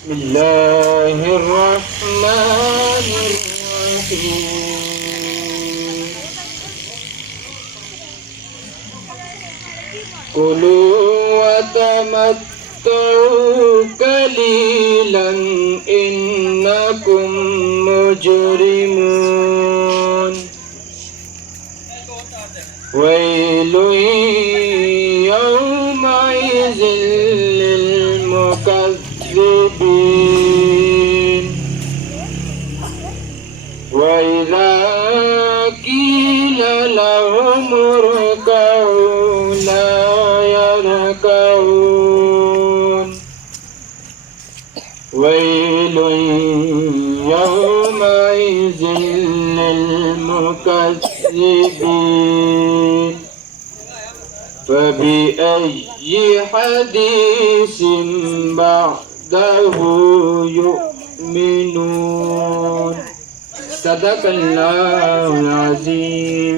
بسم الله الرحمن الرحيم كلوا وتمتعوا قليلا إنكم مجرمون ويل يومئذ للمكذبين وإذا قيل لهم اركعوا لا يركعون ويل يومئذ للمكذبين فبأي حديث بعده يؤمنون صدق الله العظيم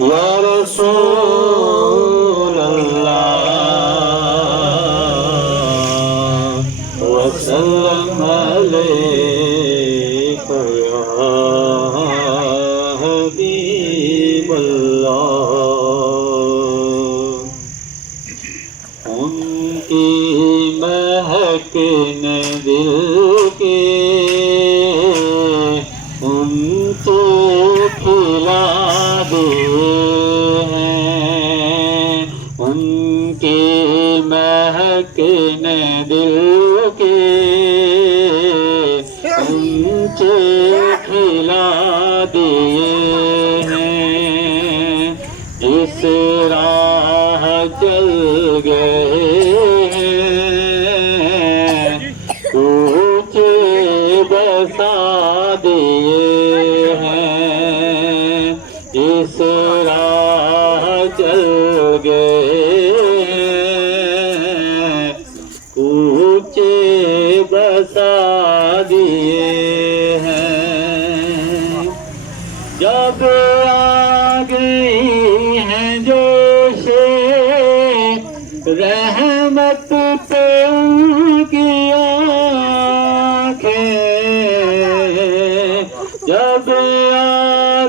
يا رسول الله وسلم عليك يا حبيب الله ان کی مہک نے دل کے ان کو کھلا دیے ہیں ان کی مہک نے دل کے ان کو کھلا دیے ہیں جس راہ چل گئے بسا دیے ہیں اس راہ چل گئے کوچے بسا دیے ہیں جب آ گئی ہیں جوش رحمت پہ ان کی جب آ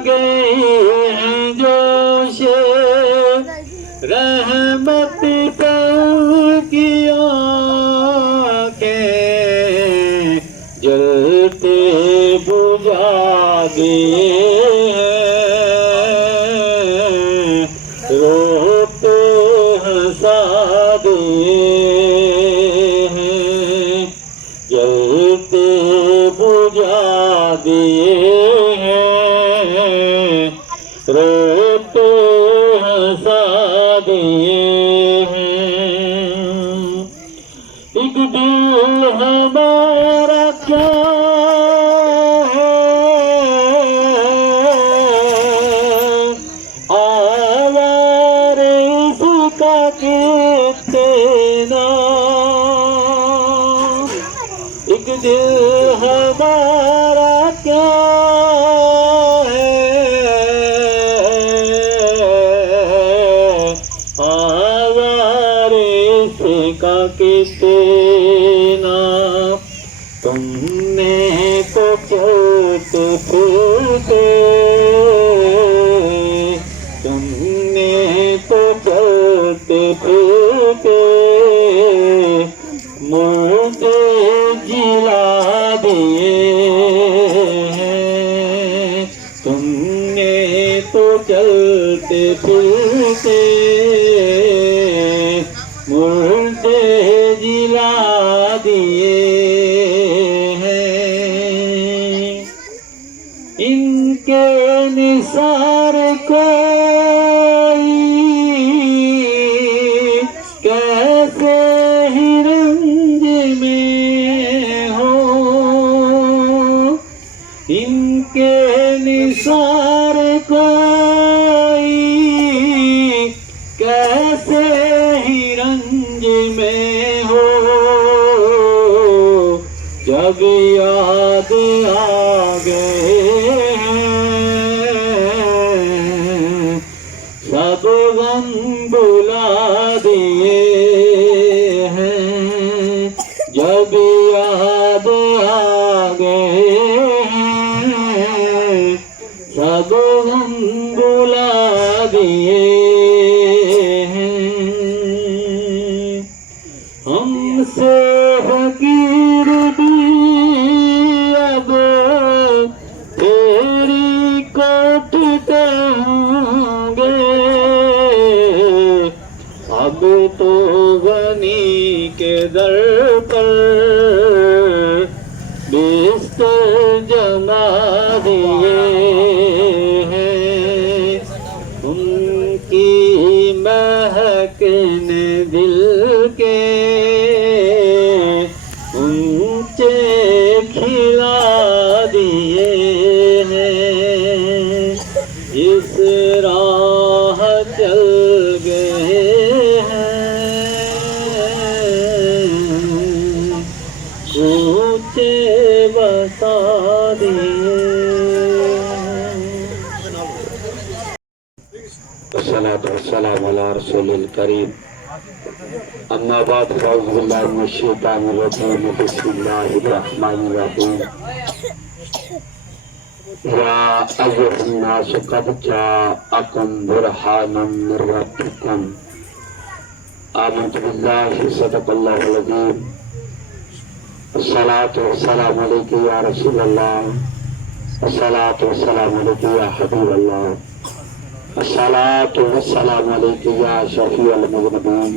گئی ہیں جوش رحمت پر کی آنکھیں جلتے بجھا دیے ہیں روتے ہنسا دیے ہیں جلتے بجھا دیے ہیں روتے ہنسا دیے ہیں ایک دل ہمارا کیا ہے آوار اس کا کتنا ایک دل ہمارا کیا ہے آوار اس کا کتنا تم نے تو چلتے پھرتے تم نے تو چلتے پھرتے مردے جلا دیے ہیں تم نے تو چلتے پھرتے مردے جلا دیے ہیں ان کے نثار کوئی کیسے ہی رنج میں ہو ان کے نثار کوئی کیسے ہی رنج میں ہو جب یاد آ گئے ہیں سب غم بلا دیے ہیں ہم سے فقیر بھی اب تیری کوٹ پہ ہوں گے، اب تو غنی کے در پر بستر جما دیے ہیں، ان کی مہک نے دل کے اونچے کھلا دیے ہیں، اس راہ چل گئے ہیں اونچے بتا دیے۔ والصلاة والسلام على رسول الكريم أما بعد فأعوذ بالله من الشيطان الرجيم بسم الله الرحمن الرحيم يا أيها الناس قد جاءكم برهان من ربكم آمنت بالله صدق الله العظيم الصلاة والسلام عليك يا رسول الله الصلاة والسلام عليك يا حبيب الله الصلاة والسلام علیکہ یا شفیع المذنبین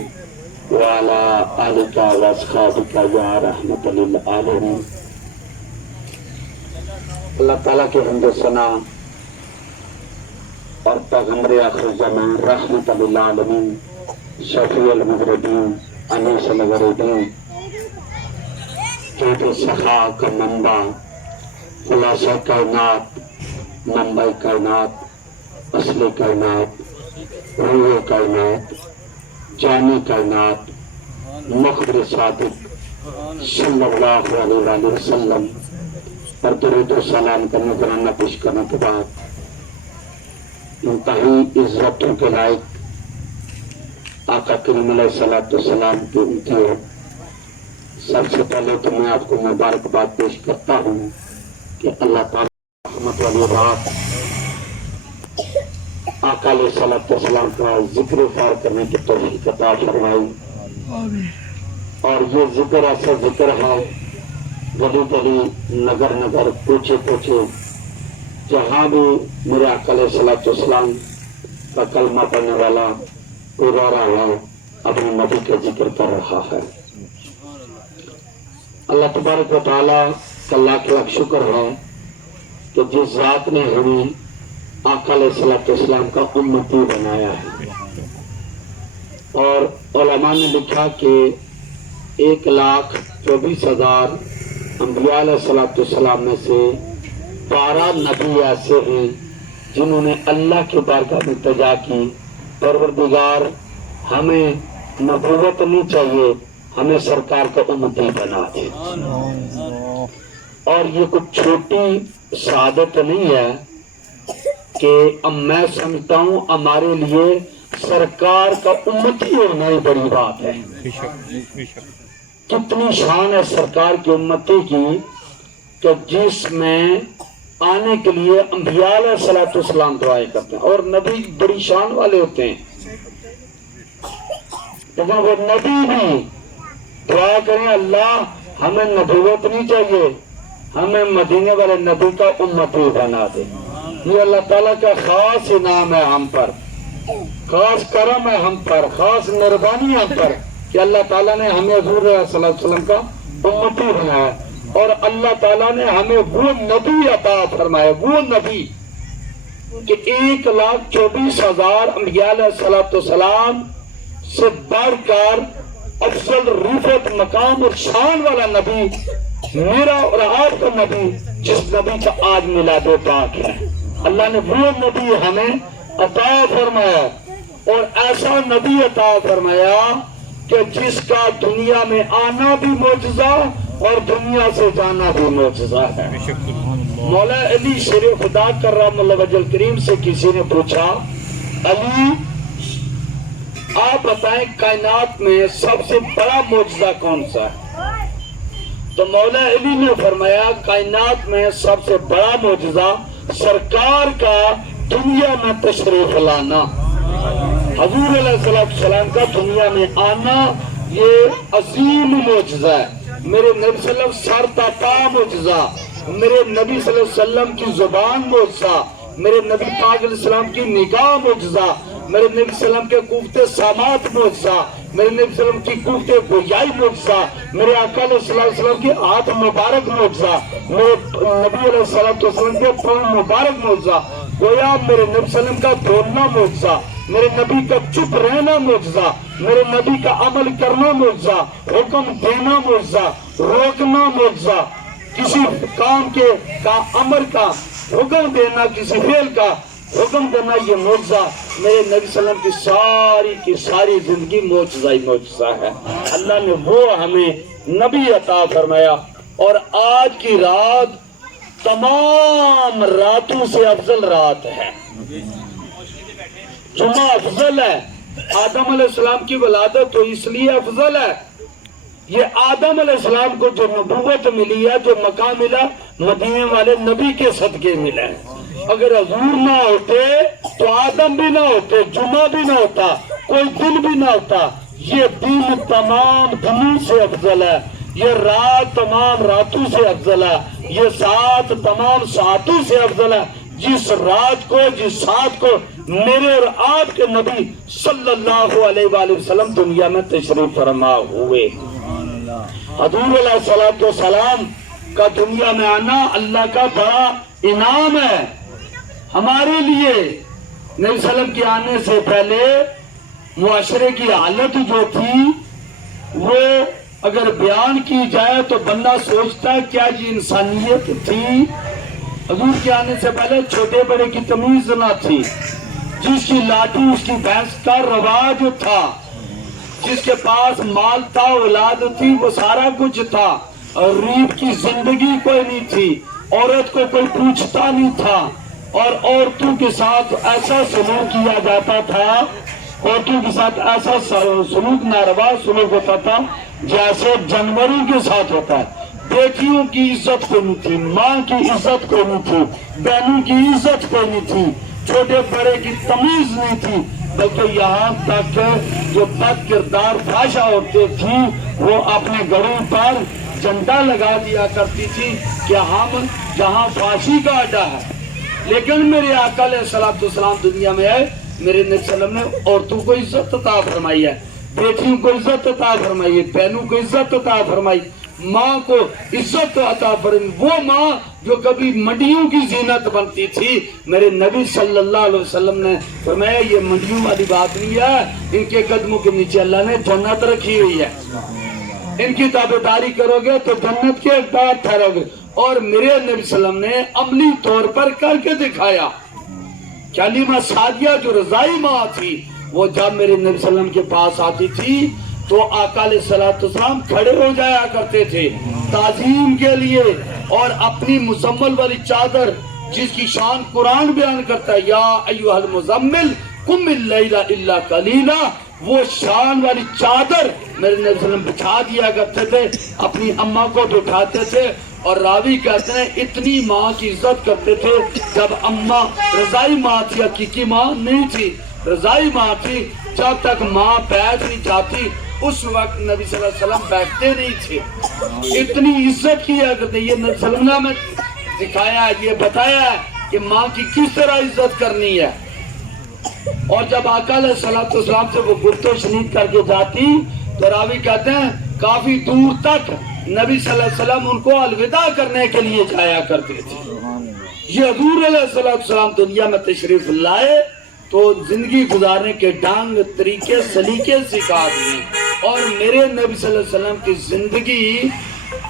وعلی آلک واصحابک یا رحمت للعالمین۔ اللہ تعالیٰ کے حمد و ثنا اور پیغمبر آخر زمان رحمت للعالمین شفیع المذنبین انیس الغریبین جود سخا کا منبع خلاصہ کائنات منبع کائنات اصل کائنات روح کائنات جامع کائنات مخبر صادق صلی اللہ علیہ وآلہ وسلم پر درود و سلام کا نذرانہ پیش کرنے کے بعد انتہائی عزتوں کے لائق آقا کریم علیہ السلام کی امتیوں، سب سے پہلے تو میں آپ کو مبارکباد پیش کرتا ہوں کہ اللہ تعالیٰ رحمت والی رات آقا علیہ السلام کا ذکر فار کرنے کی توفیق عطا فرمائی، اور یہ ذکر ایسا ذکر ہے گلی گلی نگر نگر کوچے کوچے جہاں بھی میرے آقا علیہ السلام کا کلمہ پڑھنے والا پورا رہا ہے اپنے نبی کا ذکر کر رہا ہے۔ اللہ تبارک و تعالیٰ کا لاکھ لاکھ شکر ہے کہ جس ذات نے ہمیں آقا علیہ السلام کا امتی بنایا ہے، اور علماء نے لکھا کہ 1,24,000 انبیاء علیہ السلام میں سے 12 نبی ایسے ہیں جنہوں نے اللہ کی بارگاہ میں التجا کی، پروردگار ہمیں نبوت نہیں چاہیے، ہمیں سرکار کا امتی بنا دے۔ اور یہ کچھ چھوٹی سعادت نہیں ہے کہ اب میں سمجھتا ہوں ہمارے لیے سرکار کا امتی ہونا ہی بڑی بات ہے۔ کتنی شان ہے سرکار کی امتی کی کہ جس میں آنے کے لیے انبیاء علیہ السلام دعائیں کرتے ہیں، اور نبی بڑی شان والے ہوتے ہیں، لیکن وہ نبی بھی دعا کریں اللہ ہمیں نبوت نہیں چاہیے، ہمیں مدینے والے نبی کا امتی بنا دے۔ یہ اللہ تعالیٰ کا خاص انعام ہے ہم پر، خاص کرم ہے ہم پر، خاص مہربانی ہم پر کہ اللہ تعالیٰ نے ہمیں حضور صلی اللہ علیہ وسلم کا امتی بنایا، اور اللہ تعالیٰ نے ہمیں وہ نبی عطا فرمایا، وہ نبی کہ 1,24,000 انبیاء علیہ السلام سے بڑھ کر افضل رفعت مقام اور شان والا نبی میرا اور آپ کا نبی، جس نبی کا آج میلاد پاک ہے، اللہ نے وہ نبی ہمیں عطا فرمایا، اور ایسا نبی عطا فرمایا کہ جس کا دنیا میں آنا بھی معجزہ اور دنیا سے جانا بھی معجزہ ہے۔ مولا علی شیر خدا کرم اللہ وجہ کریم سے کسی نے پوچھا، علی آپ بتائیں کائنات میں سب سے بڑا معجزہ کون سا ہے؟ تو مولا علی نے فرمایا کائنات میں سب سے بڑا معجزہ سرکار کا دنیا میں تشریف لانا، حضور علیہ السلام کا دنیا میں آنا یہ عظیم معجزہ ہے. میرے نبی صلی اللہ علیہ وسلم سر تا پا معجزہ, میرے نبی صلی اللہ علیہ وسلم کی زبان معجزہ, میرے نبی پاک علیہ السلام کی نگاہ معجزہ, میرے نبی صلی اللہ علیہ وسلم کے کوفتے سامات معجزہ, میرے نبی صلی اللہ علیہ وسلم کی کوفتے گویائی معجزہ, میرے آقا علیہ السلام کی ہاتھ مبارک معجزہ, میرے نبی علیہ السلام کے پاؤں مبارک معجزہ, گویا میرے نبی صلی اللہ علیہ وسلم کا بولنا معجزہ, میرے نبی کا چپ رہنا معجزہ, میرے نبی کا عمل کرنا معجزہ, حکم دینا معجزہ, روکنا معجزہ, کسی کام کے امر کا حکم دینا, کسی فعل کا حکم دینا, یہ معجزہ میرے نبی صلی اللہ علیہ وسلم کی ساری زندگی معجزہ ہی معجزہ ہے. اللہ نے وہ ہمیں نبی عطا فرمایا, اور آج کی رات تمام راتوں سے افضل رات ہے. جمعہ افضل ہے. آدم علیہ السلام کی ولادت تو اس لیے افضل ہے, یہ آدم علیہ السلام کو جو نبوت ملی ہے, جو مقام ملا, مدینے والے نبی کے صدقے ملا ہے. اگر حضور نہ ہوتے تو آدم بھی نہ ہوتے, جمعہ بھی نہ ہوتا, کوئی دن بھی نہ ہوتا. یہ دن تمام دنوں سے افضل ہے, یہ رات تمام راتوں سے افضل ہے, یہ سات تمام ساعتوں سے افضل ہے. جس رات کو, جس سات کو میرے اور آپ کے نبی صلی اللہ علیہ وآلہ وسلم دنیا میں تشریف فرما ہوئے. حضور علیہ السلام کا دنیا میں آنا اللہ کا بڑا انعام ہے ہمارے لیے. نبی صلی اللہ علیہ وسلم کے آنے سے پہلے معاشرے کی حالت جو تھی وہ اگر بیان کی جائے تو بندہ سوچتا ہے کیا یہ انسانیت تھی. حضور کے آنے سے پہلے چھوٹے بڑے کی تمیز نہ تھی. جس کی لاٹھی اس کی بھینس کا رواج تھا, جس کے پاس مال تھا, اولاد تھی, وہ سارا کچھ تھا. اور غریب کی زندگی کوئی نہیں تھی, عورت کو کوئی پوچھتا نہیں تھا, اور عورتوں کے ساتھ ایسا سلوک کیا جاتا تھا, عورتوں کے ساتھ ایسا سلوک ناروا سلوک ہوتا تھا جیسے جانوروں کے ساتھ ہوتا ہے. بیٹیوں کی عزت کوئی نہیں تھی, ماں کی عزت کوئی نہیں تھی, بہنوں کی عزت کوئی نہیں تھی, چھوٹے بڑے کی تمیز نہیں تھی. بلکہ یہاں تک جو بد کردار فحشہ عورتیں تھیں وہ اپنے گھروں پر جھنڈا لگا دیا کرتی تھی کہ ہم جہاں فحاشی کا اڈا ہے. لیکن میرے آقا علیہ السلام دنیا میں ہے, میرے نبی صلی اللہ علیہ وسلم نے عورتوں کو عزت عطا فرمائی ہے, بیٹیوں کو عزت عطا فرمائی ہے, بہنوں کو عزت عطا فرمائی, ماں کو عزت عطا فرمائی. وہ ماں جو کبھی منڈیوں کی زینت بنتی تھی, میرے نبی صلی اللہ علیہ وسلم نے فرمایا یہ منڈیوں والی بات نہیں ہے, ان کے قدموں کے نیچے اللہ نے جنت رکھی ہوئی ہے, ان کی تابعداری کرو گے تو جنت کے اقدار ٹھہرو گے. اور میرے نبی صلی اللہ علیہ وسلم نے عملی طور پر کر کے دکھایا. کلمہ سعدیہ جو رضائی ماں تھی, وہ جب میرے نبی صلی اللہ علیہ وسلم کے پاس آتی تھی تو آقا علیہ السلام کھڑے ہو جایا کرتے تھے تعظیم کے لیے, اور اپنی مزمل والی چادر جس کی شان قرآن بیان کرتا ہے, یا ایھا المزمل قم اللیل الا قلیلا, وہ شان والی چادر میرے نبی صلی اللہ علیہ وسلم بچھا دیا کرتے تھے, اپنی اماں کو بٹھاتے تھے. اور راوی کہتے ہیں اتنی ماں کی عزت کرتے تھے جب اماں رضائی ماں تھی, حقیقی ماں نہیں تھی, رضائی ماں تھی. جب تک ماں بیٹھ نہیں جاتی اس وقت نبی صلی اللہ علیہ وسلم بیٹھتے نہیں تھے. اتنی عزت کیا کرتے. یہ نبی صلی اللہ علیہ وسلم نے دکھایا ہے, یہ بتایا ہے کہ ماں کی کس طرح عزت کرنی ہے. اور جب آقا علیہ السلام سے وہ گفت و شنید کر کے جاتی تو راوی کہتے ہیں کافی دور تک نبی صلی اللہ علیہ وسلم ان کو الوداع کرنے کے لیے جایا کرتے تھے. یہ حضور علیہ السلام دنیا میں تشریف لائے تو زندگی گزارنے کے ڈھنگ, طریقے, سلیقے سکھا دیے. اور میرے نبی صلی اللہ علیہ وسلم کی زندگی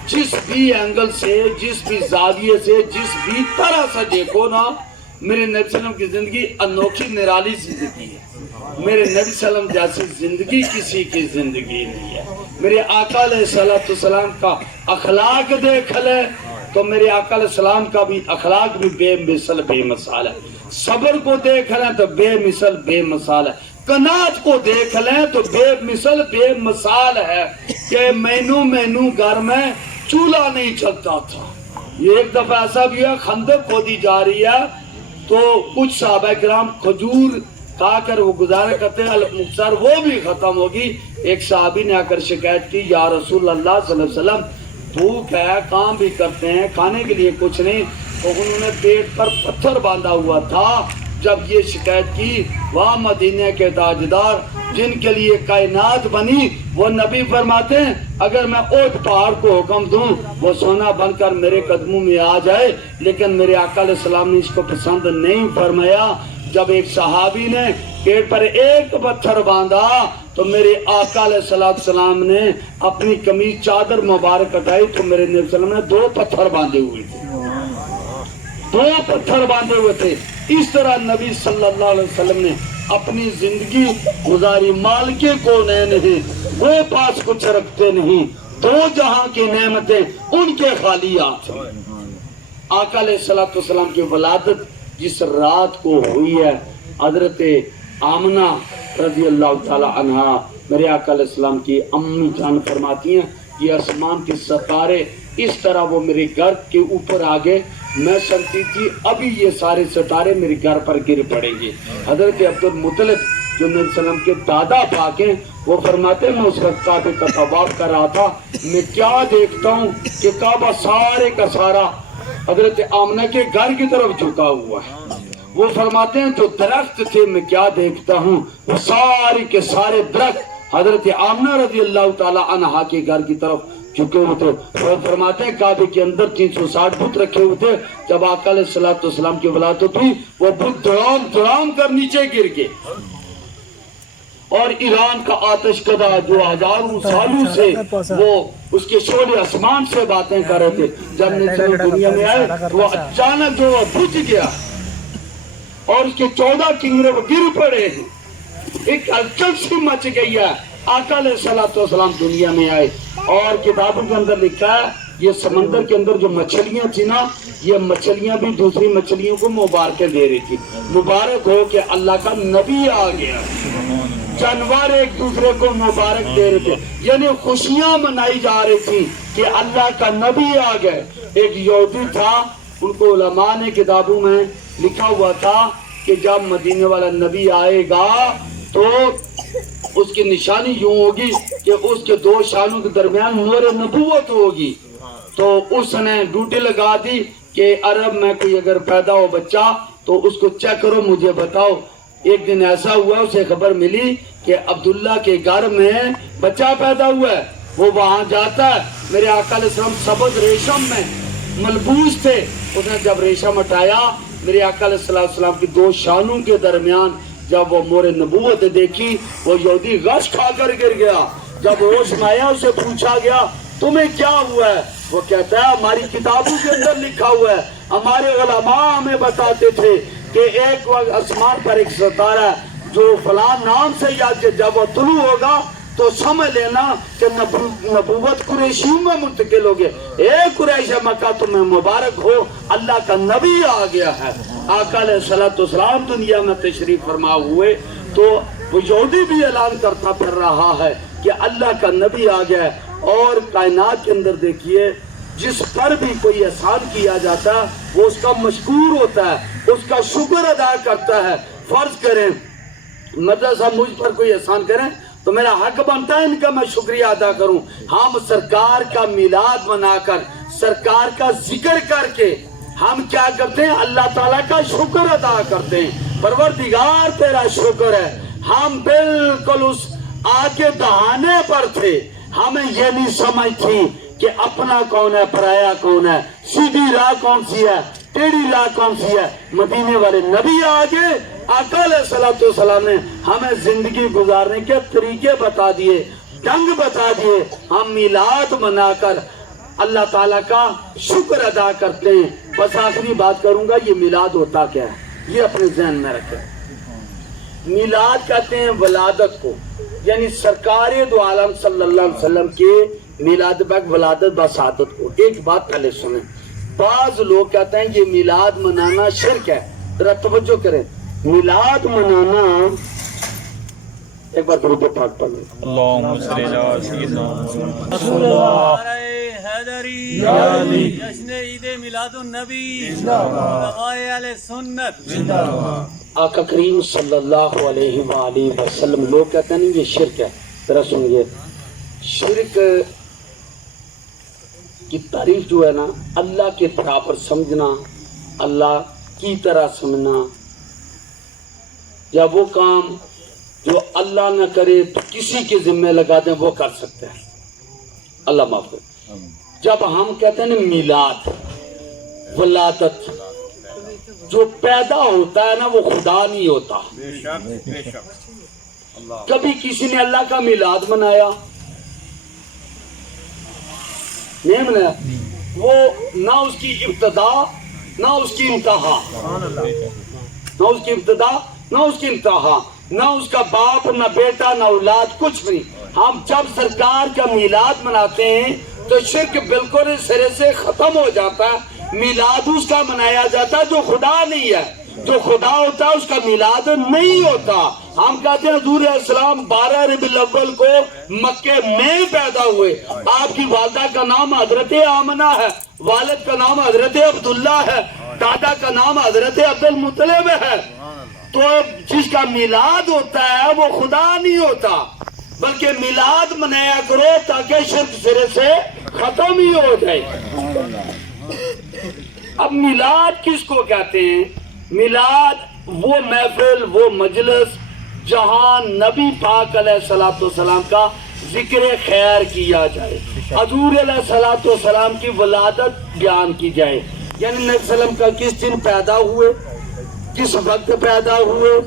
جس بھی اینگل سے, جس بھی زاویے سے, جس بھی طرح سے دیکھو نا, میرے نبی صلی اللہ علیہ وسلم کی زندگی انوکھی نرالی زندگی ہے. میرے نبی صلی اللہ علیہ وسلم جیسی زندگی کسی کی زندگی نہیں ہے. میرے آقا علیہ السلام کا اخلاق دیکھ لے تو میرے آقا علیہ السلام کا بھی اخلاق بھی بے مثل بے مثال ہے. صبر کو دیکھ لیں تو بے مثل بے مثال ہے. قناعت کو دیکھ لیں تو بے مثل بے مثال ہے کہ مہینوں گھر میں چولہا نہیں چلتا تھا. یہ ایک دفعہ ایسا بھی ہے, خندق کھودی جا رہی ہے تو کچھ صحابہ کرام کھجور کہا کر وہ گزارا کرتے ہیں المختصر وہ بھی ختم ہوگی. ایک صحابی نے آ کر شکایت کی یا رسول اللہ صلی اللہ علیہ وسلم بھوک ہے کام بھی کرتے ہیں کھانے کے لیے کچھ نہیں. تو انہوں نے پیٹ پر پتھر باندھا ہوا تھا. جب یہ شکایت کی وہاں مدینہ کے تاجدار جن کے لیے کائنات بنی وہ نبی فرماتے ہیں اگر میں اونٹ پہاڑ کو حکم دوں وہ سونا بن کر میرے قدموں میں آ جائے, لیکن میرے آقا علیہ السلام نے اس کو پسند نہیں فرمایا. جب ایک صحابی نے پیٹ پر ایک پتھر باندھا تو میرے آقا علیہ السلام نے اپنی قمیض چادر مبارک ہٹائی تو میرے نبی صلی اللہ علیہ وسلم نے 2 پتھر باندھے ہوئے تھے, 2 پتھر باندھے ہوئے تھے. اس طرح نبی صلی اللہ علیہ وسلم نے اپنی زندگی گزاری. مالکے کونین ہیں وہ پاس کچھ رکھتے نہیں, 2 جہاں کی نعمتیں ان کے خالیات ہیں. آقا علیہ السلام کی ولادت جس رات کو ہوئی ہے حضرت آمنہ رضی اللہ تعالی عنہا میرے آقا علیہ السلام کی امی جان فرماتی ہیں یہ آسمان کے ستارے اس طرح وہ میرے گھر کے اوپر آ گئے, میں سمجھتی تھی ابھی یہ سارے ستارے میرے گھر پر گر پڑیں گے. حضرت عبد المطلب جو نبی صلی اللہ علیہ وسلم کے دادا پاک ہیں وہ فرماتے ہیں میں اس وقت کعبے کا طواف کر رہا تھا, میں کیا دیکھتا ہوں کہ کعبہ سارے کا سارا حضرت آمنہ کے گھر کی طرف جھکا ہوا ہے. وہ فرماتے ہیں جو درخت تھے میں کیا دیکھتا ہوں وہ سارے کے سارے درخت حضرت آمنہ رضی اللہ تعالی عنہا کے گھر کی طرف جھکے ہوئے تھے. وہ فرماتے ہیں کعبے کے اندر 360 بت رکھے ہوئے تھے. جب آقا علیہ السلام کی ولادت ہوئی وہ بت دڑام کر نیچے گر گئے. اور ایران کا آتش کدہ جو ہزاروں سالوں سے وہ اس کے شعلے آسمان سے باتیں کر رہے تھے جب نبی دنیا میں آئے وہ اچانک جو بجھ گیا اور اس کے 14 کنگرے وہ گر پڑے. ایک ہلچل سی مچ گئی ہے. آقا علیہ السلام دنیا میں آئے اور کتابوں کے اندر لکھا ہے یہ سمندر کے اندر جو مچھلیاں تھی نا یہ مچھلیاں بھی دوسری مچھلیوں کو مبارکیں دے رہی تھی. مبارک ہو کہ اللہ کا نبی آ گیا. جانور ایک دوسرے کو مبارک دے رہے تھے یعنی خوشیاں منائی جا رہی تھی کہ اللہ کا نبی آ گئے. ایک یہودی تھا ان کو علماء نے کتابوں میں لکھا ہوا تھا کہ جب مدینے والا نبی آئے گا تو اس کی نشانی یوں ہوگی کہ اس کے 2 شانوں کے درمیان نور نبوت ہوگی. تو اس نے ڈیوٹی لگا دی کہ عرب میں کوئی اگر پیدا ہو بچہ تو اس کو چیک کرو مجھے بتاؤ. ایک دن ایسا ہوا اسے خبر ملی کہ عبداللہ کے گھر میں بچہ پیدا ہوا ہے. وہ وہاں جاتا ہے. میرے آقا علیہ السلام سبز ریشم میں ملبوس تھے. اس نے جب ریشم ہٹایا میرے آقا علیہ السلام کی 2 شانوں کے درمیان جب وہ مور نبوت دیکھی وہ یہودی غش کھا کر گر گیا. جب ہوش میں آیا اسے پوچھا گیا تمہیں کیا ہوا ہے؟ وہ کہتا ہے ہماری کتابوں کے اندر لکھا ہوا ہے, ہمارے علماء ہمیں بتاتے تھے کہ ایک وقت آسمان پر ایک ستارہ جو فلاں نام سے یاد کہ جب وہ طلوع ہوگا تو سمجھ لینا کہ نبوت قریشیوں میں منتقل ہو گئے. اے قریش مکہ تمہیں مبارک ہو اللہ کا نبی آ گیا ہے. آقا علیہ السلام دنیا میں تشریف فرما ہوئے تو وہ یہودی بھی اعلان کرتا پھر رہا ہے کہ اللہ کا نبی آ گیا ہے. اور کائنات کے اندر دیکھیے جس پر بھی کوئی احسان کیا جاتا ہے وہ اس کا مشکور ہوتا ہے, اس کا شکر ادا کرتا ہے. فرض کریں مدرسہ مجھ پر کوئی احسان کریں تو میرا حق بنتا ہے ان کا میں شکریہ ادا کروں. ہم سرکار کا میلاد منا کر سرکار کا ذکر کر کے ہم کیا کرتے ہیں اللہ تعالیٰ کا شکر ادا کرتے ہیں. پروردگار تیرا شکر ہے. ہم بالکل اس آگے دہانے پر تھے, ہمیں یہ نہیں سمجھ تھی کہ اپنا کون ہے پرایا کون ہے, سیدھی راہ کون سی ہے ٹیڑھی راہ کون سی ہے. مدینے والے نبی آگے آقا علیہ السلام نے ہمیں زندگی گزارنے کے طریقے بتا دیے, ڈنگ بتا دیے. ہم میلاد منا کر اللہ تعالیٰ کا شکر ادا کرتے ہیں. بس آخری بات کروں گا, یہ میلاد ہوتا کیا ہے یہ اپنے ذہن میں رکھیں. میلاد کہتے ہیں ولادت کو, یعنی سرکار دو عالم صلی اللہ علیہ وسلم کے میلاد بک ولادت بسعادت کو. ایک بات پہلے سنیں, بعض لوگ کہتے ہیں یہ میلاد منانا شرک ہے. ذرا توجہ کریں, میلاد منانا ایک بار درود پاک پڑھ لیں. اللهم صل على سيدنا رسول حیدری جشن عید میلاد النبی علیہ سنت. آقا کریم صلی اللہ علیہ وآلہ وسلم، لوگ کہتے ہیں یہ شرک ہے، ذرا سنیے، شرک کی تعریف جو ہے نا، اللہ کے برابر سمجھنا، اللہ کی طرح سمجھنا، یا وہ کام جو اللہ نہ کرے تو کسی کے ذمہ لگا دیں وہ کر سکتے ہیں، اللہ معاف کرے۔ جب ہم کہتے ہیں نا میلاد، ولادت، جو پیدا ہوتا ہے نا وہ خدا نہیں ہوتا۔ کبھی کسی نے اللہ کا میلاد منایا؟ نہیں منایا۔ وہ نہ اس کی ابتدا نہ اس کی انتہا، نہ اس کی ابتدا نہ اس کی انتہا، نہ اس کا باپ نہ بیٹا نہ اولاد، کچھ نہیں۔ ہم جب سرکار کا میلاد مناتے ہیں تو شرک بالکل سرے سے ختم ہو جاتا ہے۔ میلاد اس کا منایا جاتا ہے جو خدا نہیں ہے، جو خدا ہوتا ہے اس کا میلاد نہیں ہوتا۔ ہم کہتے ہیں حضور علیہ السلام 12 ربیع الاول کو مکے میں پیدا ہوئے، آپ کی والدہ کا نام حضرت آمنہ ہے، والد کا نام حضرت عبداللہ ہے، دادا کا نام حضرت عبد المطلب ہے۔ تو جس کا میلاد ہوتا ہے وہ خدا نہیں ہوتا، بلکہ میلاد منایا کرو تاکہ شرک سرے سے ختم ہی ہو جائے۔ اب میلاد کس کو کہتے ہیں؟ میلاد وہ محفل، وہ مجلس جہاں نبی پاک علیہ الصلوۃ والسلام کا ذکر خیر کیا جائے، حضور علیہ الصلوۃ والسلام کی ولادت بیان کی جائے، یعنی نبی صلی اللہ علیہ وسلم کا کس دن پیدا ہوئے، کس وقت پیدا ہوئے،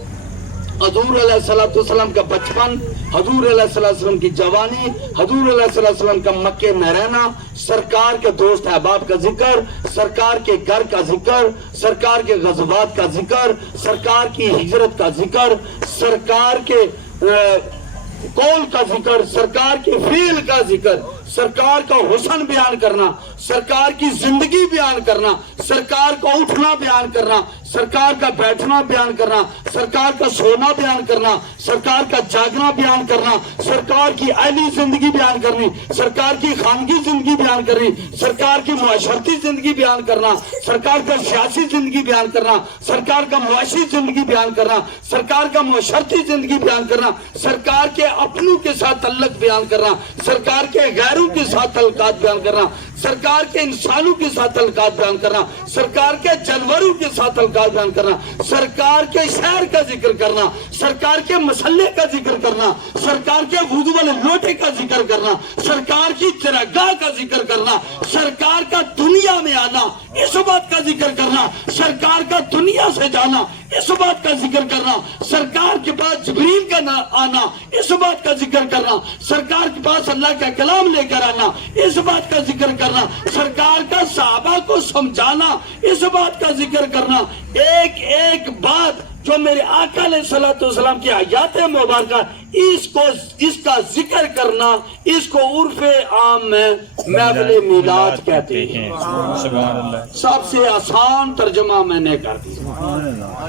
حضور علیہ الصلوۃ والسلام کا بچپن، حضور علیہ الصلوۃ والسلام کی جوانی، حضور علیہ الصلوۃ والسلام کا مکے میں رہنا، سرکار کے دوست احباب کا ذکر، سرکار کے گھر کا ذکر، سرکار کے غزوات کا ذکر، سرکار کی ہجرت کا ذکر، سرکار کے قول کا ذکر، سرکار کے فعل کا ذکر، سرکار کا حسن بیان کرنا، سرکار کی زندگی بیان کرنا، سرکار کا اٹھنا بیان کرنا، سرکار کا بیٹھنا بیان کرنا، سرکار کا سونا بیان کرنا، سرکار کا جاگنا بیان کرنا، سرکار کی اہلی زندگی بیان کرنی، سرکار کی خانگی زندگی بیان کرنی، سرکار کی معاشرتی زندگی بیان کرنا، سرکار کا سیاسی زندگی بیان کرنا، سرکار کا معاشی زندگی بیان کرنا، سرکار کا معاشرتی زندگی بیان کرنا، سرکار کے اپنوں کے ساتھ تعلق بیان کرنا، سرکار کے غیروں کے ساتھ تعلقات بیان کرنا، سرکار کے انسانوں کے ساتھ تعلقات بیان کرنا، سرکار کے جانوروں کے ساتھ تعلقات بیان کرنا، سرکار کے شہر کا ذکر کرنا، سرکار کے مسئلے کا ذکر کرنا، سرکار کے وضو والے لوٹے کا ذکر کرنا، سرکار کی چراگاہ کا ذکر کرنا، سرکار کا دنیا میں آنا اس بات کا ذکر کرنا، سرکار کا دنیا سے جانا اس بات کا ذکر کرنا، سرکار کے پاس جبریل کا آنا اس بات کا ذکر کرنا، سرکار کے پاس اللہ کا کلام لے کر آنا اس بات کا ذکر کرنا، سرکار کا صحابہ کو سمجھانا اس بات کا ذکر کرنا، ایک ایک بات جو میرے آقا علیہ الصلوۃ والسلام کی حیات مبارکہ اس کا ذکر کرنا، اس کو عرف عام میں محفل میلاد کہتے ہیں۔ سب سے آسان ترجمہ میں نے کر دیا۔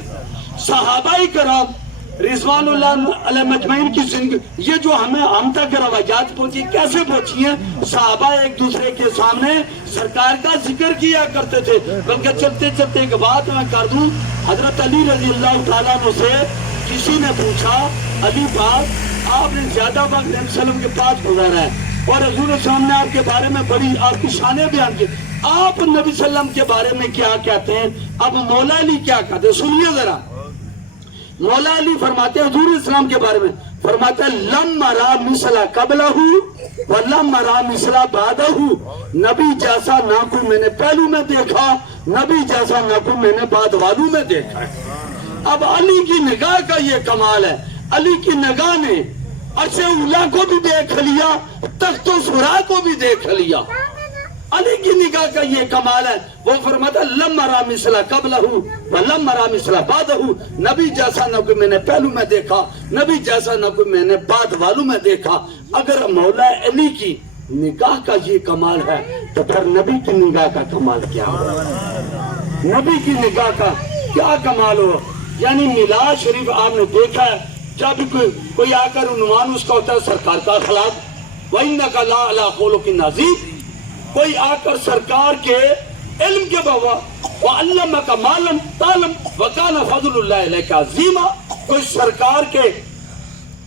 صحابہ کرام رضوان اللہ علیہ مجمعین کی زندگی، یہ جو ہم تک روایات پہنچی کیسے پہنچی ہیں؟ صحابہ ایک دوسرے کے سامنے سرکار کا ذکر کیا کرتے تھے، بلکہ چلتے چلتے ایک بات میں کر دوں، حضرت علی رضی اللہ تعالیٰ عنہ سے کسی نے پوچھا، علی پاک آپ نے زیادہ وقت نبی صلی اللہ علیہ وسلم کے پاس گزارا ہے اور حضور صلی اللہ علیہ وسلم نے آپ کے بارے میں بڑی آپ کی شانیں بیان کی، آپ نبی صلی اللہ علیہ وسلم کے بارے میں کیا کہتے ہیں؟ اب مولا علی کیا کہتے ہیں سنیے ذرا۔ مولا علی فرماتے ہیں حضور اسلام کے بارے میں، فرماتے ہیں لم ارا مثلا قبلہ ولم ارا مثلا بعدہ، نبی جیسا نہ کوئی میں نے پہلو میں دیکھا، نبی جیسا نہ کوئی میں نے بعد والوں میں دیکھا ہے۔ اب علی کی نگاہ کا یہ کمال ہے، علی کی نگاہ نے عرش اولا کو بھی دیکھ لیا، تخت و سرا کو بھی دیکھ لیا، علی کی نگاہ کا یہ کمال ہے۔ وہ فرماتا ہے لم ارا مثلا قبلہ ولم ارا مثلا بعدہ، نبی جیسا نہ کوئی میں نے پہلو میں دیکھا، نبی جیسا نہ کوئی میں نے بعد والوں میں دیکھا۔ اگر مولا علی کی نگاہ کا یہ کمال ہے تو پھر نبی کی نگاہ کا کمال کیا ہو؟ نبی کی نگاہ کا کیا کمال ہو؟ یعنی میلاد شریف آپ نے دیکھا ہے، جب کوئی آ کر عنوان اس کا ہوتا ہے سرکار کا اخلاق، وَإِنَّكَ لَعَلَىٰ خُلُقٍ عَظِيمٍ، کوئی آ کر سرکار کے علم کے بوا وعلمک ما لم تعلم وکان فضل اللہ علیک عظیما. کوئی سرکار کے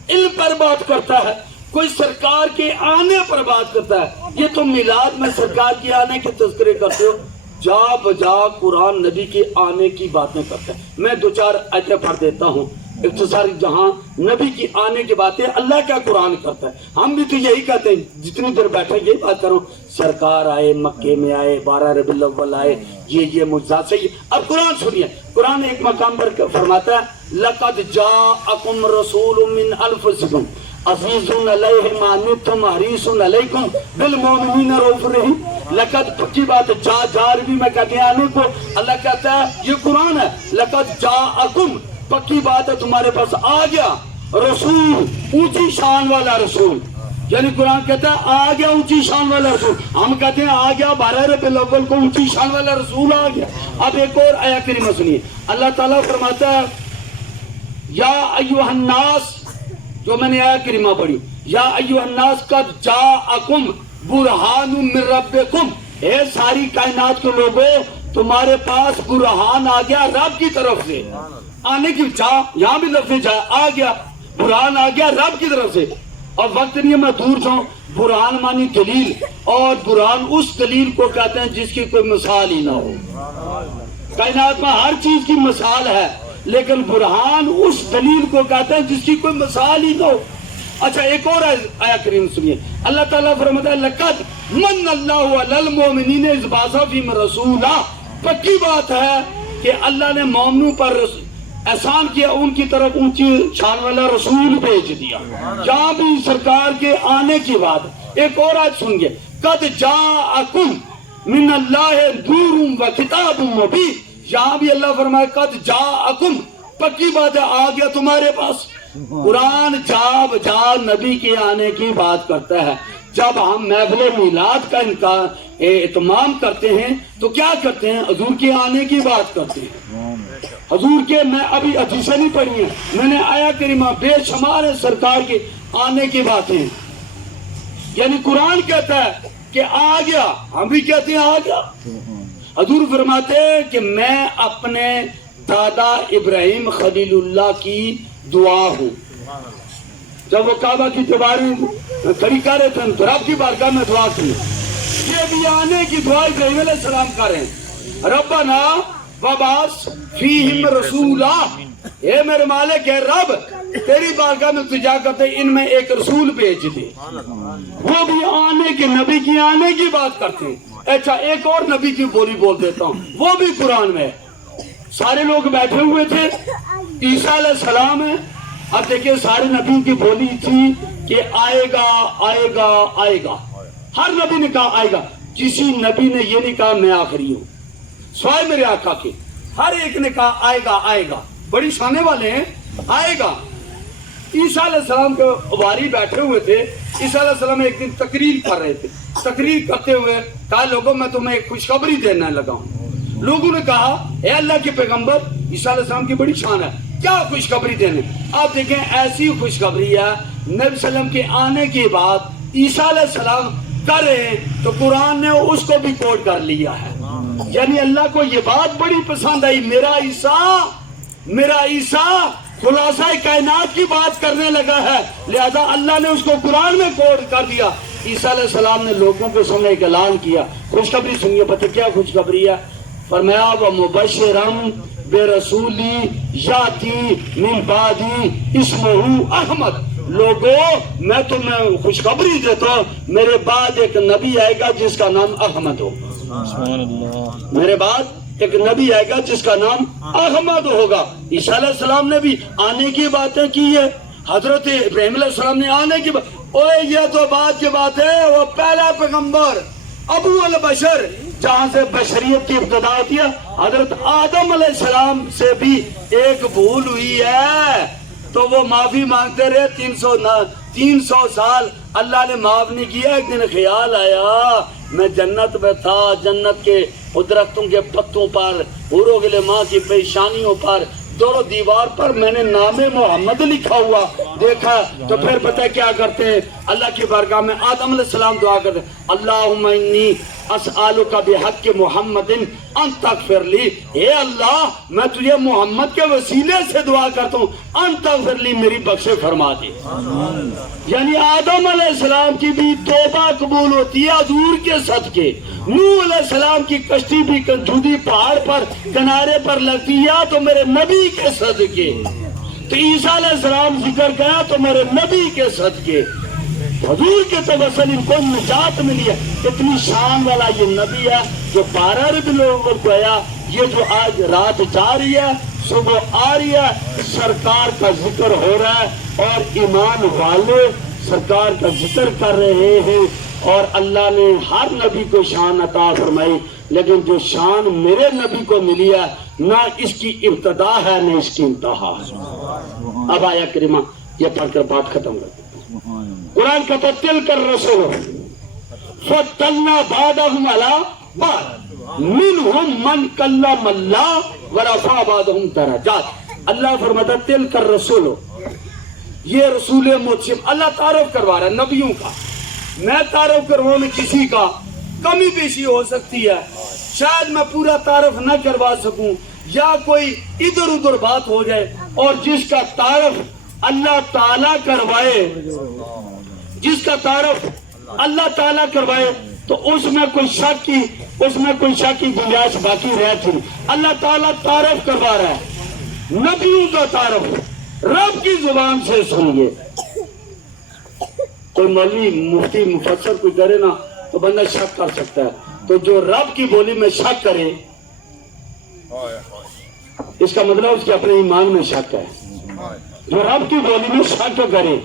علم پر بات کرتا ہے, کوئی سرکار کے آنے پر بات کرتا ہے. یہ تم میلاد میں سرکار کے آنے کے تذکرے کرتے ہو, جا بجا قرآن نبی کے آنے کی باتیں کرتا ہے. میں دو چار آیتیں پڑھ دیتا ہوں اختصار, جہاں نبی کی آنے کی باتیں اللہ کا قرآن کرتا ہے. ہم بھی تو یہی کہتے ہیں, جتنی دیر بیٹھے یہی بات کرو, سرکار آئے, مکے میں آئے, 12 ربیع الاول آئے, یہ معجزات سے. اب قرآن سنیے, قرآن ایک مقام پر فرماتا ہے لقد جاءکم رسول من انفسکم عزیز علیہ ما عنتم حریص علیکم بالمؤمنین رؤوف رحیم. لقد پکی بات, جا عربی میں کہتے ہیں آنے کو, اللہ کہتا ہے یہ قرآن ہے, لقد جاءکم پکی بات ہے تمہارے پاس آ گیا رسول, اونچی شان والا رسول. یعنی قرآن کہتا ہے آ گیا اونچی شان والا رسول. ہم کہتے ہیں آ گیا 12 ربیع الاول کو اونچی شان والا رسول آ گیا. اب ایک اور آیت کریمہ سنیے, اللہ تعالیٰ فرماتا ہے یا ایھا الناس, جو میں نے آیت کریمہ پڑھی, یا ایھا الناس قد جاءکم برہان من ربکم, اے ساری کائنات کے لوگوں تمہارے پاس برہان آ گیا رب کی طرف سے. آنے کی جا, یہاں بھی لفظ جا آ گیا, برہان آ گیا رب کی طرف سے. اور وقت نہیں ہے میں دور جاؤں, برہان مانی دلیل, اور برہان اس دلیل کو کہتے ہیں جس کی کوئی مثال ہی نہ ہو. کائنات میں ہر چیز کی مثال ہے, لیکن برہان اس دلیل کو کہتے ہیں جس کی کوئی مثال ہی نہ ہو. اچھا ایک اور آیت کریم سنیے, اللہ تعالیٰ فرماتا ہے لقد من اللہ علی المؤمنین اذ بعث فیہم رسولا. پکی بات ہے کہ اللہ نے مومنوں پر احسان کیا, ان کی طرف اونچی شان والا رسول بھیج دیا. جہاں بھی سرکار کے آنے کی بات. ایک اور آیت سنیے, قد جاءکم من اللہ نور و کتاب مبین. یہاں بھی اللہ فرمائے قد جاءکم, پکی بات ہے آ گیا تمہارے پاس. قرآن جا بجا نبی کے آنے کی بات کرتا ہے. جب ہم محفل میلاد کا اہتمام کرتے ہیں تو کیا کرتے ہیں, حضور کے آنے کی بات کرتے ہیں. حضور کے, میں ابھی حدیثیں نہیں پڑھی ہیں, میں نے آیت کریمہ بے شمار ہے سرکار کے آنے کی باتیں. یعنی قرآن کہتا ہے کہ آ گیا, ہم بھی کہتے ہیں آ گیا. حضور فرماتے ہیں کہ میں اپنے دادا ابراہیم خلیل اللہ کی دعا ہوں. جب وہ کعبہ کی دیواریں کھڑی کر رہے تھے تو رب کی بارگاہ میں دعا کی, یہ بھی آنے کی دعا ابراہیم علیہ السلام کریں, ربنا وبعث فیہم رسولا. اے میرے مالک ہے رب, تیری بارگاہ میں التجا کرتے ان میں ایک رسول بھیج دے. وہ بھی آنے کے, نبی کی آنے کی بات کرتے ہیں. اچھا ایک اور نبی کی بولی بول دیتا ہوں, وہ بھی قرآن میں. سارے لوگ بیٹھے ہوئے تھے, عیسیٰ علیہ السلام ہے. اب دیکھیں سارے نبی کی بولی تھی کہ آئے گا آئے گا آئے گا. ہر نبی نے کہا آئے گا, کسی نبی نے یہ نہیں کہا میں آخری ہوں, سوائے میرے آقا کے. ہر ایک نے کہا آئے گا آئے گا, بڑی شانے والے ہیں, آئے گا. عیسیٰ علیہ السلام کے واری بیٹھے ہوئے تھے. عیسیٰ علیہ السلام ایک دن تقریر کر رہے تھے. تقریر کرتے ہوئے کہا لوگوں میں تمہیں ایک خوشخبری دینے لگا ہوں. لوگوں نے کہا اے اللہ کے پیغمبر, عیسیٰ علیہ السلام کی بڑی شان ہے, کیا خوشخبری دینے. آپ دیکھیں ایسی خوشخبری ہے, نبی صلی اللہ علیہ وسلم کے آنے کے بعد عیسیٰ علیہ السلام کر رہے ہیں تو قرآن نے اس کو بھی کوٹ کر لیا ہے. یعنی اللہ کو یہ بات بڑی پسند آئی, میرا عیسیٰ خلاصہ کائنات کی بات کرنے لگا ہے, لہذا اللہ نے اس کو قرآن میں کوٹ کر دیا. عیسیٰ علیہ السلام نے لوگوں کے سامنے ایک اعلان کیا. خوشخبری سنیے, پتہ کیا خوشخبری ہے؟ فرمایا ومبشرا برسولی یاتی من بعدی اسمہ احمد. لوگوں میں تمہیں خوشخبری دیتا ہوں, میرے بعد ایک نبی آئے گا جس کا نام احمد ہو. میرے بعد ایک نبی آئے گا جس کا نام احمد ہوگا. عیسیٰ علیہ السلام نے بھی آنے کی باتیں کی ہے, حضرت ابراہیم علیہ السلام نے آنے کی بات. اوے یہ تو بات کی بات ہے, وہ پہلا پیغمبر ابو البشر, جہاں سے بشریت کی ابتدا ہوتی ہے. حضرت آدم علیہ السلام سے بھی ایک بھول ہوئی ہے تو وہ معافی مانگتے رہے 300 سال, اللہ نے معاف نہیں کیا. ایک دن خیال آیا میں جنت میں تھا, جنت کے درختوں کے پتوں پر, حوروں کے ماں کی پیشانیوں پر, دونوں دیوار پر میں نے نام محمد لکھا ہوا دیکھا. تو پھر پتہ کیا کرتے ہیں, اللہ کی بارگاہ میں آدم علیہ السلام دعا کرتے ہیں, اللہم انی اسالک بحق محمد ان تغفر لی، اے اللہ میں تجھے محمد کے وسیلے سے دعا کرتا ہوں، ان تغفر لی، میری بخش فرما دے۔ یعنی آدم علیہ السلام کی بھی توبہ قبول ہوتی ہے حضور کے صدقے، نوح علیہ السلام کی کشتی بھی کنجودی پہاڑ پر کنارے پر لگتی ہے تو میرے نبی کے صدقے، تو عیسیٰ علیہ السلام ذکر گیا تو میرے نبی کے صدقے، حضور کے توسل ان کو نجات ملی ہے۔ اتنی شان والا یہ نبی ہے جو 12 ربیع الاول کو آیا، یہ جو آج رات جا رہی ہے صبح آ رہی ہے، سرکار کا ذکر ہو رہا ہے اور ایمان والے سرکار کا ذکر کر رہے ہیں، اور اللہ نے ہر نبی کو شان عطا فرمائی، لیکن جو شان میرے نبی کو ملی ہے نہ اس کی ابتدا ہے نہ اس کی انتہا ہے۔ اب آیا کریمہ یہ پڑھ کر بات ختم کرتے ہیں۔ قرآن کہتا تلک الرسول فضلنا بعضهم على بعض منهم من کلم اللہ ورفع بعضهم درجات۔ اللہ فرماتا تلک الرسول، یہ رسول متصف، اللہ تعارف کروا رہا ہے نبیوں کا۔ میں تعارف کرواؤں میں کسی کا کمی بیشی ہو سکتی ہے، شاید میں پورا تعارف نہ کروا سکوں یا کوئی ادھر ادھر بات ہو جائے، اور جس کا تعارف اللہ تعالیٰ کروائے، جس کا تعارف اللہ تعالیٰ کروائے تو اس میں کوئی شک کی گنجائش باقی رہتی نہیں۔ اللہ تعالیٰ تعارف کروا رہا ہے، نبیوں کا تعارف رب کی زبان سے سنیے۔ کوئی مولوی مفتی مفسر کوئی کرے نا تو بندہ شک کر سکتا ہے، تو جو رب کی بولی میں شک کرے اس کا مطلب اس کے اپنے ایمان میں شک ہے۔ جو رب کی بولی میں شک کرے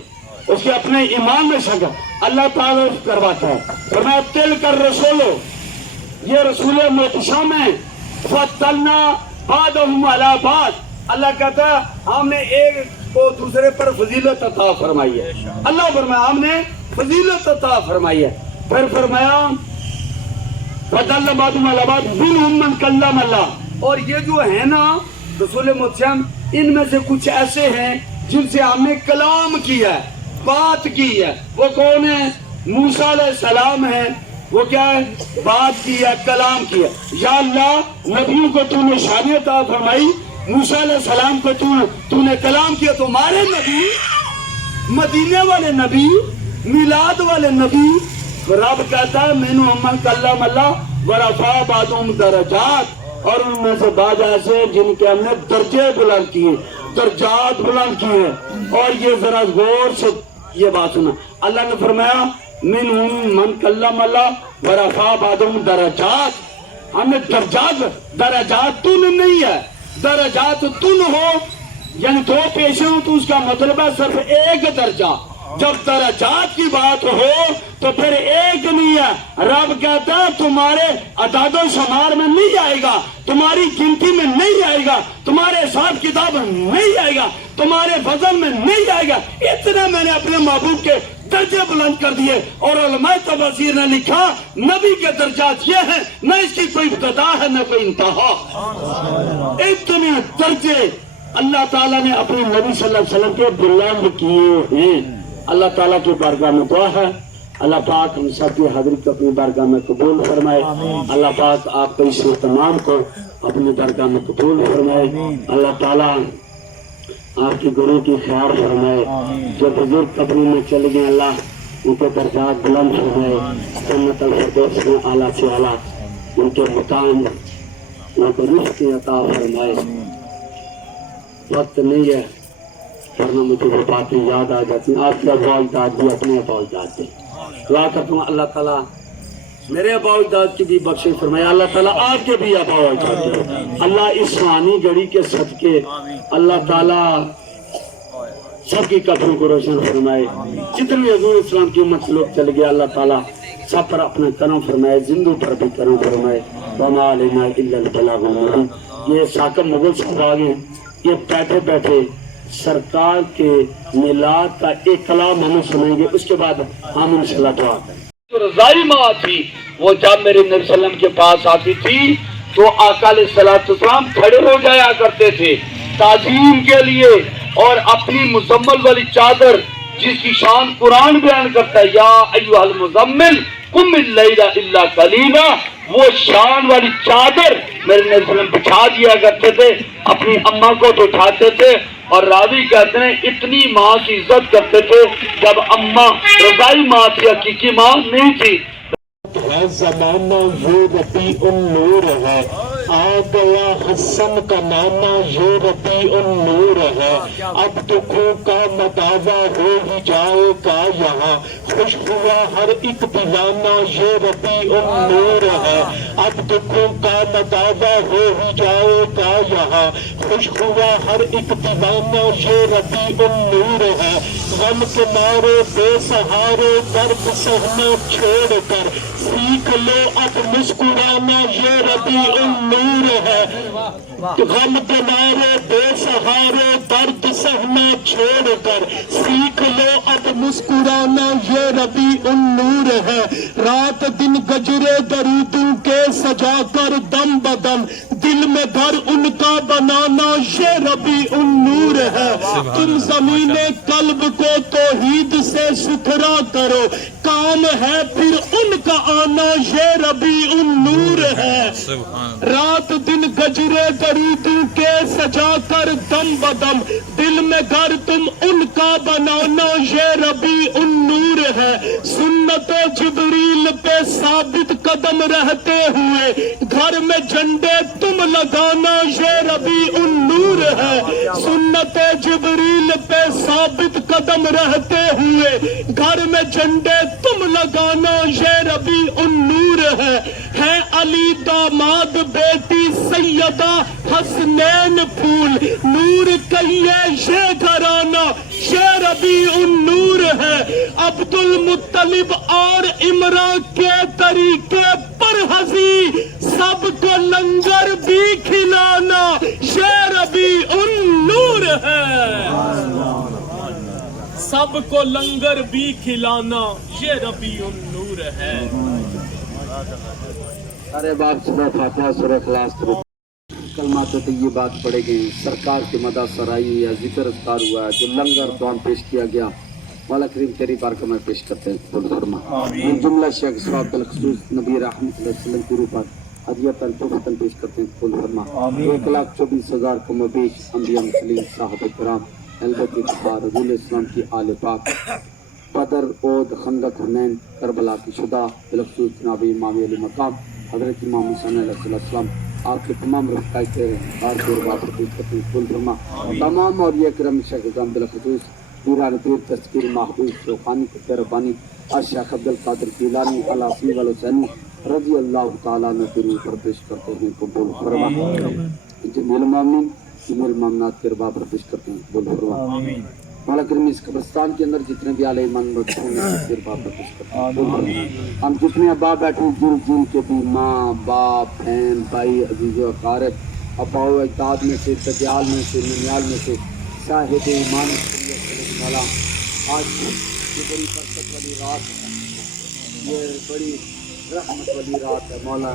اس کے اپنے ایمان میں شک ہے۔ اللہ تعالیٰ کرواتا ہے، فرمایا تلک الرسول، یہ رسول محتشم ہے، فضلنا بعضهم علی بعض، اللہ کہتا ہے ہم نے ایک کو دوسرے پر فضیلت عطا فرمائی ہے۔ اللہ فرمایا ہم نے فضیلت عطا فرمائی ہے۔ پھر فرمایا فضلنا بعضهم علی بعض منهم من کلم اللہ، اور یہ جو ہے نا رسول محتشم، ان میں سے کچھ ایسے ہیں جن سے ہم نے کلام کیا ہے، بات کی ہے۔ وہ کون ہے؟ موسیٰ علیہ السلام ہے، وہ کیا ہے؟ بات کی ہے، کلام کیا۔ یا اللہ نبیوں کو تو نے شان عطا فرمائی، موسیٰ علیہ السلام کو تو نے کلام کیا، تو ہمارے نبی، مدینے والے نبی، میلاد والے نبی، رب کہتا ہے منہم من کلم اللہ ورفع بعضهم درجات، اور ان میں سے بعض ایسے ہیں جن کے ہم نے درجے بلند کیے، درجات بلند کیے۔ اور یہ ذرا غور سے یہ بات سنا، اللہ نے فرمایا منہم من کلم اللہ ورفع بعضهم درجات، ہم نے درجات تن نہیں ہے، درجات تن ہو یعنی دو پیشے ہوں تو اس کا مطلب ہے صرف ایک درجہ۔ جب درجات کی بات ہو تو پھر ایک نہیں ہے، رب کہتا ہے تمہارے اعداد و شمار میں نہیں آئے گا، تمہاری گنتی میں نہیں آئے گا، تمہارے حساب کتاب میں نہیں آئے گا، تمہارے وزن میں نہیں آئے گا، اتنا میں نے اپنے محبوب کے درجے بلند کر دیے۔ اور علماء تفسیر نے لکھا نبی کے درجات یہ ہیں، نہ اس کی کوئی ابتدا ہے نہ کوئی انتہا، اتنے درجے اللہ تعالیٰ نے اپنے نبی صلی اللہ علیہ وسلم کے بلند کیے ہیں۔ اللہ تعالیٰ کی بارگاہ میں دعا ہے اللہ پاک ہم سب کی حاضری کو اپنی بارگاہ میں قبول فرمائے، اللہ پاک آپ کو اس تمام کو اپنی بارگاہ میں قبول فرمائے، اللہ تعالیٰ آپ کی گروہ کی خیال فرمائے، جو بزرگ قبروں میں چلے گئے اللہ ان کے درجات بلند فرمائے، جنت الفردوس میں اعلیٰ سے اعلیٰ ان کے مقام ان کو رزق عطا فرمائے۔ وقت نہیں ہے ورنہ مجھے وہ باتیں یاد آ جاتی ہیں، آپ کے ابا اجداد بھی اپنے ابا اجداد تھے، دعا کرتا ہوں اللہ تعالیٰ میرے ابا اجداد کی بھی بخشش فرمائے، اللہ تعالیٰ آپ کے بھی ابا اجداد تھے، اللہ اس فانی گھڑی کے صدقے اللہ تعالیٰ سب کی قبروں کو روشن فرمائے، جتنے حضور اسلام کی امت سے لوگ چل گئے اللہ تعالیٰ سب پر اپنا کرم فرمائے، زندوں پر بھی کرم فرمائے۔ وما علینا الا البلاغ المبین۔ یہ ساکم مغل صاحب آگے یہ بیٹھے بیٹھے سرکار کے میلاد کا ایک کلام ہمیں سنیں گے، اس کے بعد ہم انشاءاللہ دعا کریں۔ جو رضائی ماں تھی وہ جب میرے نبی صلی اللہ علیہ وسلم کے پاس آتی تھی تو آقا علیہ السلام کھڑے ہو جایا کرتے تھے تعظیم کے لیے، اور اپنی مزمل والی چادر جس کی شان قرآن بیان کرتا ہے، یا ایھا المزمل قم اللیل الا قلیلا، وہ شان والی چادر میرے نبی صلی اللہ علیہ وسلم بچھا دیا کرتے تھے، اپنی اماں کو تو اٹھاتے تھے، اور راوی کہتے ہیں اتنی ماں کی عزت کرتے تھے جب اماں رضائی ماں تھی، حقیقی ماں نہیں تھی۔ ہے زمانہ یہ ربیع النور ہے، آ گیا حسن کا نانا یہ ربیع النور ہے، اب دکھوں کا مداوا ہو ہی جائے گا یہاں، خوش ہوا ہر ایک دیوانہ یہ ربیع النور ہے، اب دکھوں کا مداوا ہو ہی جائے گا یہاں، خوش ہوا ہر ایک دیوانہ یہ ربیع النور ہے، غم کے مارے بے سہارے درد سہنا چھوڑ کر سیکھ لو اب مسکرانا یہ ربیع النور ہے، غم کے مارے بے سہارے درد سہنا چھوڑ کر سیکھ لو اب مسکرانا یہ ربیع النور ہے، رات دن گجرے دریدوں کے سجا کر دم بدم دل میں گھر ان کا بنانا یہ ربیع النور ہے، تم زمین قلب کو توحید سے ستھرا کرو، کام ہے پھر ان کا آنا یہ ربیع النور ہے، رات دن گجرے دریدوں کے سجا کر دم بدم دل میں گھر تم ان کا بنانا یہ ربیع النور ہے، سنت جبریل پہ ثابت قدم رہتے ہوئے گھر میں جھنڈے تم لگانا یہ ربیع النور ہے، سنت جبریل پہ ثابت قدم رہتے ہوئے گھر میں جھنڈے تم لگانا یہ ربیع النور ہے علی داماد بیٹی سیدہ حسنین پھول نور کہیے یہ گھرانہ یہ ربیع النور ہے، عبد المطلب اور عمران کے طریقے پر ہنسی سب کو لنگر بھی کھلانا یہ ربیع النور ہے، سب کو لنگر بھی کھلانا یہ ربیع النور ہے۔ ارے باپ سورہ فاتحہ سورہ اخلاص کلمات طیبات پڑھے گئے، سرکار کی مدح سرائی ہوئی ہے، ذکر اذکار ہوا ہے، جو لنگر قرآن پیش کیا گیا، مولا کریم تیری بارگاہ میں پیش کرتے ہیں، قبول فرما۔ یہ جملہ شیخ ثواب بالخصوص نبی رحمت اللہ علیہ وسلم کی روح پر ہدیۃً تحفۃً پیش کرتے ہیں، قبول فرما۔ 1,24,000 کم و بیش انبیاء مرسلین صحابہ کرام البت اتحاد رسول اسلام کی آل پاک، بدر احد خندق حنین کربلا کی شہداء بالخصوص جناب امام علی مقام حضرت امام حسین علیہ السلام، آپ کے تمام رفقائے اور قربات قبول فرما۔ تمام اولیاء کرام شیخ اعظم بالخصوص پیران پیر تذکیر محفوظ شوقانی قطب ربانی الشیخ عبد القادر جیلانی الحسنی والحسینی رضی اللہ تعالیٰ عنہ کی روح پر پیش کرتے ہیں، قبول فرما۔ جمیع المومنین جمیع المومنات کے ارباب پر پیش کرتے ہیں، قبول فرما۔ مولا کریم اس قبرستان کے اندر جتنے بھی اعلی ایمان بیٹھے ہیں اس کے ارباب پر پیش کرتے ہیں، قبول فرما۔ ہم جتنے ابا بیٹھے ہیں جن کے بھی ماں باپ بہن بھائی عزیز و اقارب ابا و اجداد میں سے دجال میں سے ننیال میں سے صاحب ایمان والا، آج یہ بڑی برکت والی رات ہے، یہ بڑی رحمت والی رات ہے مولا،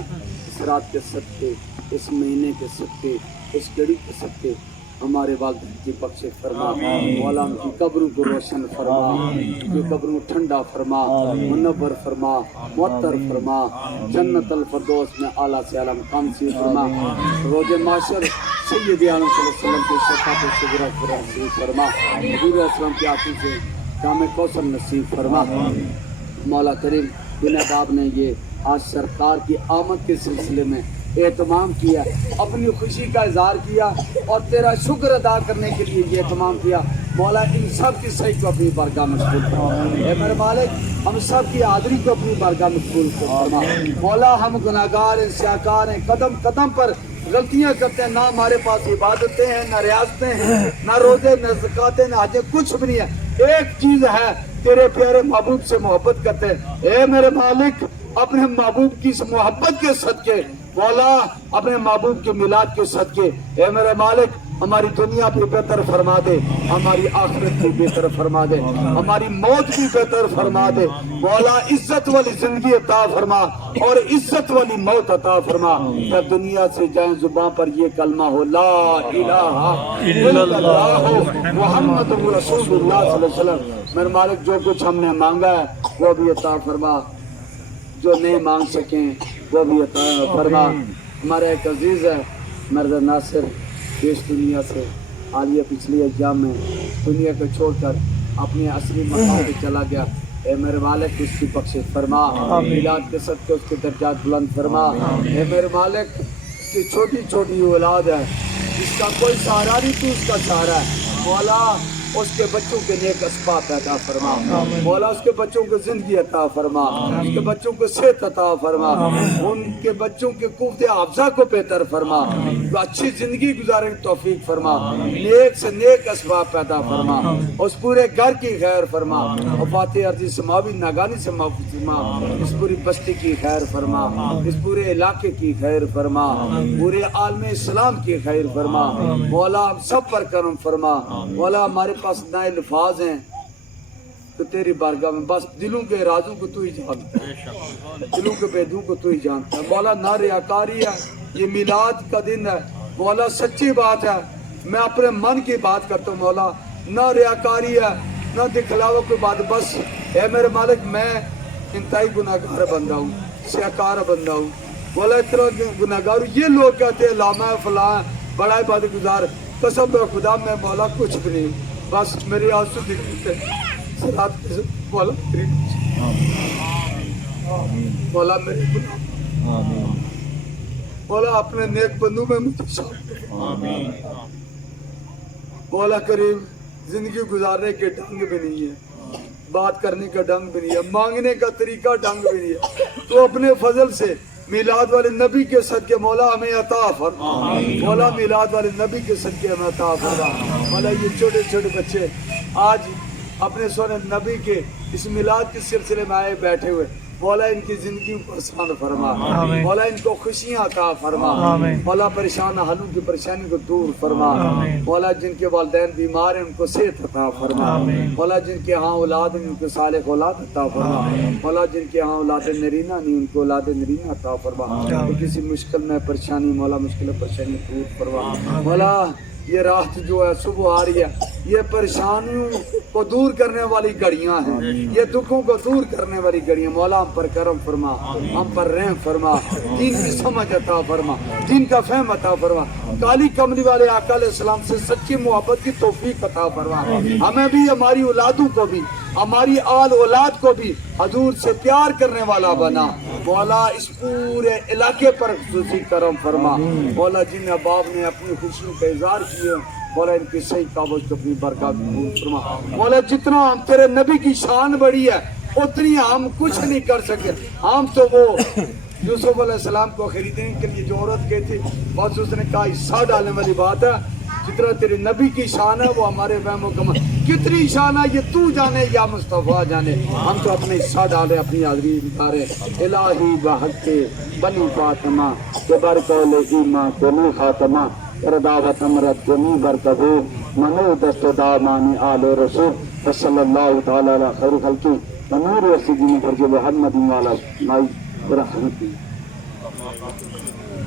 اس رات کے صدقے، اس مہینے کے صدقے، اس گھڑی کے صدقے ہمارے والدین کی بخش فرما مولا، ان کی قبروں کو روشن فرما، ان کی قبروں ٹھنڈا فرما، منور فرما، معطر فرما، جنت الفردوس میں اعلیٰ سے اعلیٰ مقام سے فرما، روز معاشر سید عالم صلی اللہ علیہ وسلم کے شفاعت صغرا پر نصیب فرما، حضور اسلام کی آنکھوں سے جام کوثر نصیب فرما۔ مولا کریم بن عباب نے یہ آج سرکار کی آمد کے سلسلے میں اہتمام کیا، اپنی خوشی کا اظہار کیا اور تیرا شکر ادا کرنے کے لیے یہ اہتمام کیا، مولا ان سب کی صحیح کو اپنی بارگاہ میں قبول فرما۔ اے میرے مالک، ہم سب کی حاضری کو اپنی بارگاہ میں قبول فرما۔ مولا ہم گناہگار ہیں، سیاکار ہیں، قدم قدم پر غلطیاں کرتے ہیں، نہ ہمارے پاس عبادتیں ہیں، نہ ریاضتیں ہیں، نہ روزے، نہ زکاتیں، نہ حجیں، کچھ بھی نہیں ہے۔ ایک چیز ہے، تیرے پیارے محبوب سے محبت کرتے ہیں۔ اے میرے مالک، اپنے محبوب کی محبت کے صدقے مولا، اپنے محبوب کے میلاد کے صدقے اے میرے مالک ہماری دنیا بھی بہتر فرما دے، ہماری آخرت بھی بہتر فرما دے، ہماری موت بھی بہتر فرما دے مولا، عزت والی زندگی عطا فرما اور عزت والی موت عطا فرما، کہ دنیا سے جائیں زبان پر یہ کلمہ ہو لا الہ الا اللہ محمد رسول اللہ صلی اللہ علیہ وسلم۔ میرے مالک جو کچھ ہم نے مانگا ہے وہ بھی عطا فرما، جو نہیں مانگ سکیں وہ بھی عطا فرما۔ ہمارا ایک عزیز ہے مرد ناصر دیش دنیا سے حالیہ پچھلی ایام میں دنیا کو چھوڑ کر اپنے اصلی مقام پہ چلا گیا، اے میرے مالک اس کی بخشش فرما، میلاد کے صدقے اس کے درجات بلند فرما۔ اے میرے مالک اس کی چھوٹی چھوٹی اولاد ہے جس کا کوئی سہارا نہیں، تو اس کا سہارا ہے مولا، اس کے بچوں کے نیک اسباب عطا فرما مولا، اس کے بچوں کو زندگی عطا فرما، اس کے بچوں کو صحت عطا فرما، ان کے بچوں کے قوت حافظہ کو بہتر فرما، جو اچھی زندگی گزارنے کی توفیق فرما، نیک سے نیک اسباب پیدا فرما، اس پورے گھر کی خیر فرما، وفات عرضی سماوی ناگانی سے محفوظ فرما، اس پوری بستی کی خیر فرما، اس پورے علاقے کی خیر فرما، پورے عالم اسلام کی خیر فرما مولا، ہم سب پر کرم فرما مولا۔ ہمارے پاس نئے الفاظ ہیں تو تیری بارگاہ میں بس دلوں کے رازوں کو تو ہی جانتا ہے، دلوں کے بیدوں کو تو ہی جانتا ہے مولا۔ نہ ریاکاری ہے، یہ میلاد کا دن ہے مولا، سچی بات ہے، میں اپنے من کی بات کرتا ہوں مولا، نہ ریاکاری ہے نہ دکھلاوا کوئی بات، بس اے میرے مالک میں انتہائی گناہگار بندہ ہوں، سیاکار بندہ ہوں مولا، اتنا گناہگار ہوں۔ یہ لوگ کہتے ہیں لامہ فلاں بڑا عبادت گزار، قسم خدا میں مولا کچھ بھی نہیں، بس میری آنسو دکھتے سرات کے مولا، مولا میرے گناہ مولا، اپنے نیک بندوں میں مجھے شامل مولا کریم۔ زندگی گزارنے کے ڈھنگ بھی نہیں ہے، بات کرنے کا ڈھنگ بھی نہیں ہے، مانگنے کا طریقہ ڈھنگ بھی نہیں ہے، تو اپنے فضل سے میلاد والے نبی کے صدقے مولا ہمیں عطا فرما مولا، میلاد والے نبی کے صدقے ہمیں عطا فرما مولا۔ یہ چھوٹے چھوٹے بچے آج اپنے سونے نبی کے اس میلاد کے سلسلے میں آئے بیٹھے ہوئے مولا، ان کی زندگی کو آسان فرما مولا، ان کو خوشیاں عطا فرما مولا، پریشان حالوں کی پریشانی کو دور فرما مولا، جن کے والدین بیمار ہیں ان کو صحت عطا فرما مولا، جن کے ہاں اولاد ہیں ان کو صالح اولاد عطا فرما مولا، جن کے ہاں اولاد نرینہ نہیں ان کو اولاد نرینہ عطا فرما، کسی مشکل میں پریشانی مولا مشکل پریشانی دور فرما مولا۔ یہ رات جو ہے صبح آ رہی ہے، یہ پریشانیوں کو دور کرنے والی گھڑیاں ہیں، یہ دکھوں کو دور کرنے والی گھڑیاں مولا، ہم پر کرم فرما، ہم پر رحم فرما، دین کی سمجھ عطا فرما، دین کا فہم عطا فرما، کالی کملی والے آقا علیہ السلام سے سچی محبت کی توفیق عطا فرما، ہمیں بھی ہماری اولادوں کو بھی ہماری آل اولاد کو بھی حضور سے پیار کرنے والا بنا مولا، اس پورے علاقے پر خصوصی کرم فرما مولا، جن احباب نے اپنی خوشیوں کا اظہار کیے مولا، ان کی صحیح قابض کو اپنی برکات قبول فرما مولا۔ جتنا ہم تیرے نبی کی شان بڑی ہے اتنی ہم کچھ نہیں کر سکے، ہم تو وہ یوسف علیہ السلام کو خریدنے کے لیے جو عورت گئی تھی بس اس نے کہا حصہ ڈالنے والی بات ہے، جتنا تیرے نبی کی شان ہے وہ ہمارے وہم و گمان کتنی شان ہے یہ تو جانے یا مصطفیٰ جانے، ہم تو اپنے حصہ ڈالے، اپنی حاضری نکارے الہی بحق بنی فاطمہ کے برکول ایمہ کنی خاتمہ رداوت امرت کنی برکبو منو دست دامانی آل رسول صلی اللہ تعالی علیہ خیر خلقی ونور وسیدین فرج محمد والا مائی برحمتی۔